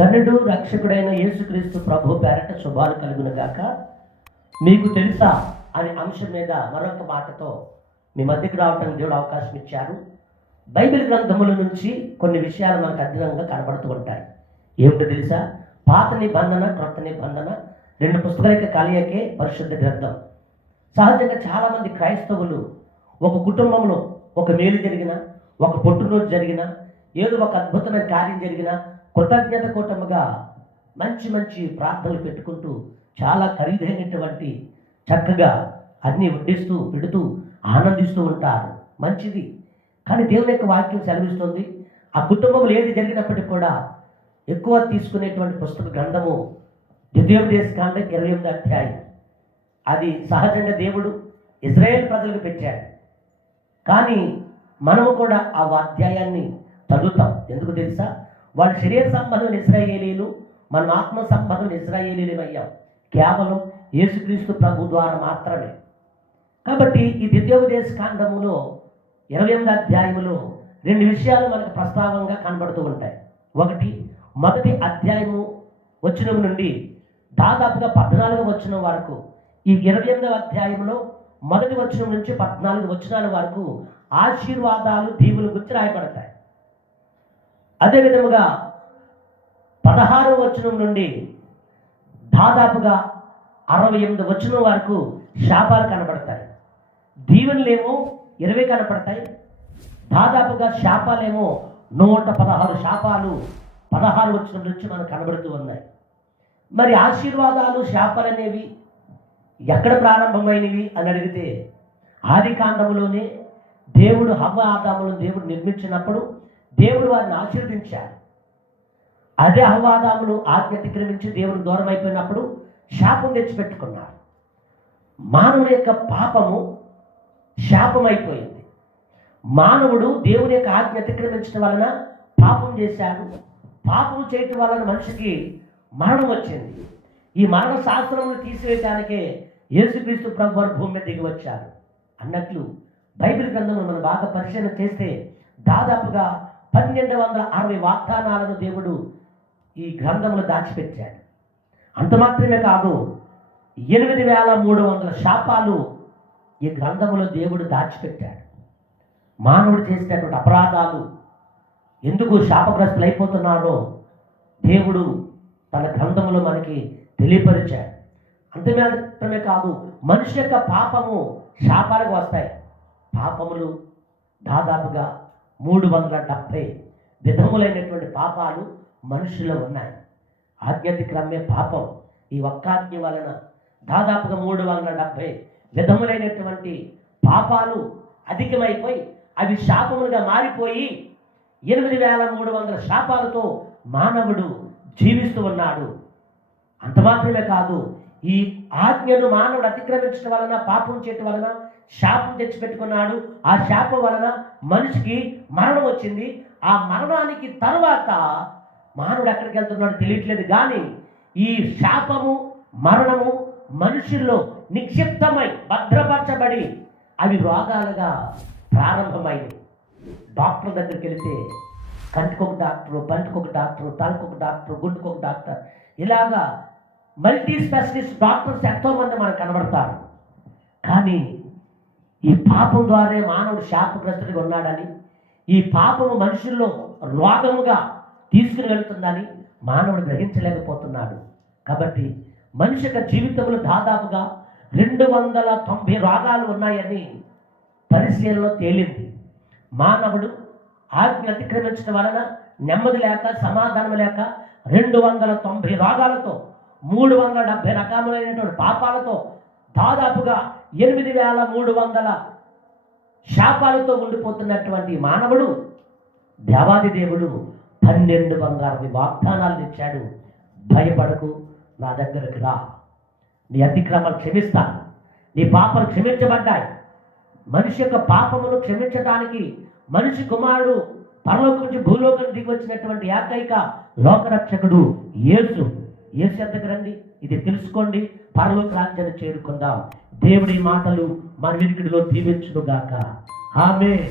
ధనుడు రక్షకుడైన యేసుక్రీస్తు ప్రభు పేరట శుభాలు కలుగును గాక మీకు తెలుసా? అనే అంశం మీద మరొక మాటతో మీ మధ్యకి రావడానికి దేవుడు అవకాశం ఇచ్చారు. బైబిల్ గ్రంథముల నుంచి కొన్ని విషయాలు మనకు అధ్యయనంగా కనబడుతూ ఉంటాయి. ఏమిటో తెలుసా? పాత నిబంధన క్రొత్త నిబంధన రెండు పుస్తకాలకి కలియకే పరిశుద్ధ గ్రంథం. సహజంగా చాలామంది క్రైస్తవులు ఒక కుటుంబంలో ఒక మేలు జరిగిన ఒక పుట్టినరోజు జరిగిన ఏదో ఒక అద్భుతమైన కార్యం జరిగిన కృతజ్ఞత కూటముగా మంచి మంచి ప్రార్థనలు పెట్టుకుంటూ చాలా ఖరీదైనటువంటి చక్కగా అన్నీ వడ్డిస్తూ పెడుతూ ఆనందిస్తూ ఉంటారు. మంచిది. కానీ దేవుని యొక్క వాక్యం సెలవిస్తుంది ఆ కుటుంబంలో ఏది జరిగినప్పటికీ కూడా ఎక్కువ తీసుకునేటువంటి పుస్తక గ్రంథము ద్వితీయోపదేశ కాండం ఇరవై ఎనిమిది అధ్యాయం. అది సహజంగా దేవుడు ఇజ్రాయేల్ ప్రజలకు పెట్టాడు. కానీ మనము కూడా ఆ అధ్యాయాన్ని చదువుతాం ఎందుకు తెలుసా? వాళ్ళ శరీర సంబంధం ఇజ్రాయేలీలు మన ఆత్మ సంబంధం ఇజ్రాయేలీలు అయ్యాం. కేవలం యేసుక్రీస్తు ప్రభు ద్వారా మాత్రమే. కాబట్టి ఈ ద్వితీయోపదేశ కాండములో ఇరవై ఎనిమిది అధ్యాయములో రెండు విషయాలు మనకు ప్రస్తావంగా కనబడుతూ ఉంటాయి. ఒకటి మొదటి అధ్యాయము వచ్చిన నుండి దాదాపుగా పద్నాలుగు వచ్చిన వరకు ఈ ఇరవై ఎనిమిదవ అధ్యాయంలో మొదటి వచనం నుంచి పద్నాలుగు వచనాల వరకు ఆశీర్వాదాలు దీవుల గురించి రాయబడతాయి. అదే విధముగా వచనం నుండి దాదాపుగా అరవై ఎనిమిది వచనం వరకు శాపాలు కనబడతాయి. దీవెనలేమో ఇరవై కనపడతాయి. దాదాపుగా శాపాలేమో నూట పదహారు శాపాలు పదహారు వచ్చిన నుంచి మనకు కనబడుతూ ఉన్నాయి. మరి ఆశీర్వాదాలు శాపాలు అనేవి ఎక్కడ ప్రారంభమైనవి అని అడిగితే ఆది కాండంలోనే దేవుడు హవ్వ ఆదాములను దేవుడు నిర్మించినప్పుడు దేవుడు వారిని ఆశీర్వదించాడు. అదే హవ్వాదాములు ఆత్మ అతిక్రమించి దేవుడు దూరం అయిపోయినప్పుడు శాపం తెచ్చిపెట్టుకున్నారు. మానవుని యొక్క పాపము శాపమైపోయింది. మానవుడు దేవుని యొక్క ఆజ్ఞ అతిక్రమించడం వలన పాపం చేశాడు. పాపం చేయటం వలన మనిషికి మరణం వచ్చింది. ఈ మరణ శాస్త్రమును తీసివేయడానికే యేసుక్రీస్తు ప్రభు వారు భూమి మీద దిగి వచ్చారు. అన్నట్లు బైబిల్ గ్రంథంలో మనం బాగా పరిశీలన చేస్తే దాదాపుగా పన్నెండు వందల అరవై వాగ్దానాలను దేవుడు ఈ గ్రంథంలో దాచిపెట్టాడు. అంత మాత్రమే కాదు ఎనిమిది వేల మూడు వందల శాపాలు ఈ గ్రంథంలో దేవుడు దాచిపెట్టాడు. మానవుడు చేసినటువంటి అపరాధాలు ఎందుకు శాపగ్రస్తులు అయిపోతున్నారో దేవుడు తన గ్రంథంలో మనకి తెలియపరిచాడు. అంతే మాత్రమే కాదు మనిషి యొక్క పాపము శాపాలకు వస్తాయి. పాపములు దాదాపుగా మూడు వందల డెబ్భై విధములైనటువంటి పాపాలు మనుషుల్లో ఉన్నాయి. ఆజ్ఞాతిక్రమే పాపం ఈ ఒక్కాజ్ఞ వలన దాదాపుగా మూడు వందల డెబ్భై విధములైనటువంటి పాపాలు అధికమైపోయి అవి శాపములుగా మారిపోయి ఎనిమిది వేల మూడు వందల శాపాలతో మానవుడు జీవిస్తూ ఉన్నాడు. అంత మాత్రమే కాదు ఈ ఆజ్ఞను మానవుడు అతిక్రమించడం వలన పాపం చేయటం వలన శాపం తెచ్చిపెట్టుకున్నాడు. ఆ శాపం వలన మనిషికి మరణం వచ్చింది. ఆ మరణానికి తర్వాత మానవుడు ఎక్కడికి వెళ్తున్నాడు తెలియట్లేదు. కానీ ఈ శాపము మరణము మనుషుల్లో నిక్షిప్తమై భద్రపరచబడి అవి రోగాలుగా ప్రారంభమైనవి. డాక్టర్ దగ్గరికి వెళితే కంటికి ఒక డాక్టర్ డాక్టరు తలకొక డాక్టరు గుండెకొక ఒక ఒక డాక్టర్ ఇలాగా మల్టీ స్పెషలిస్ట్ డాక్టర్స్ ఎంతోమంది మనకు కనబడతారు. కానీ ఈ పాపం ద్వారానే మానవుడు శాపగ్రస్తుడిగా ఉన్నాడని ఈ పాపము మనుషుల్లో రోగముగా తీసుకుని వెళుతుందని మానవుడు గ్రహించలేకపోతున్నాడు. కాబట్టి మనిషి యొక్క జీవితంలో దాదాపుగా రెండు వందల తొంభై రోగాలు ఉన్నాయని పరిశీలనలో తేలింది. మానవుడు ఆజ్ఞ అతిక్రమించడం వలన నెమ్మది లేక సమాధానం లేక రెండు వందల తొంభై రోగాలతో మూడు వందల డెబ్భై రకములైనటువంటి పాపాలతో దాదాపుగా ఎనిమిది వేల మూడు వందల శాపాలతో ఉండిపోతున్నటువంటి మానవుడు దేవాది దేవుడు పన్నెండు వందల వాగ్దానాలు వాగ్దానాలను ఇచ్చాడు. భయపడకు నా దగ్గరకు రా. నీ అతిక్రమాలు క్షమిస్తాను. నీ పాపలు క్షమించబడ్డాయి. మనిషి యొక్క పాపమును క్షమించడానికి మనిషి కుమారుడు పరలోకం నుంచి భూలోకం దిగి వచ్చినటువంటి ఏకైక లోకరక్షకుడు యేసు. ఏసు ఎంతకు రండి? ఇది తెలుసుకోండి. పరలోక రాజ్యాన్ని చేరుకుందాం. దేవుడి మాటలు మన వినికిడిలో దీవించునుగాక. ఆమె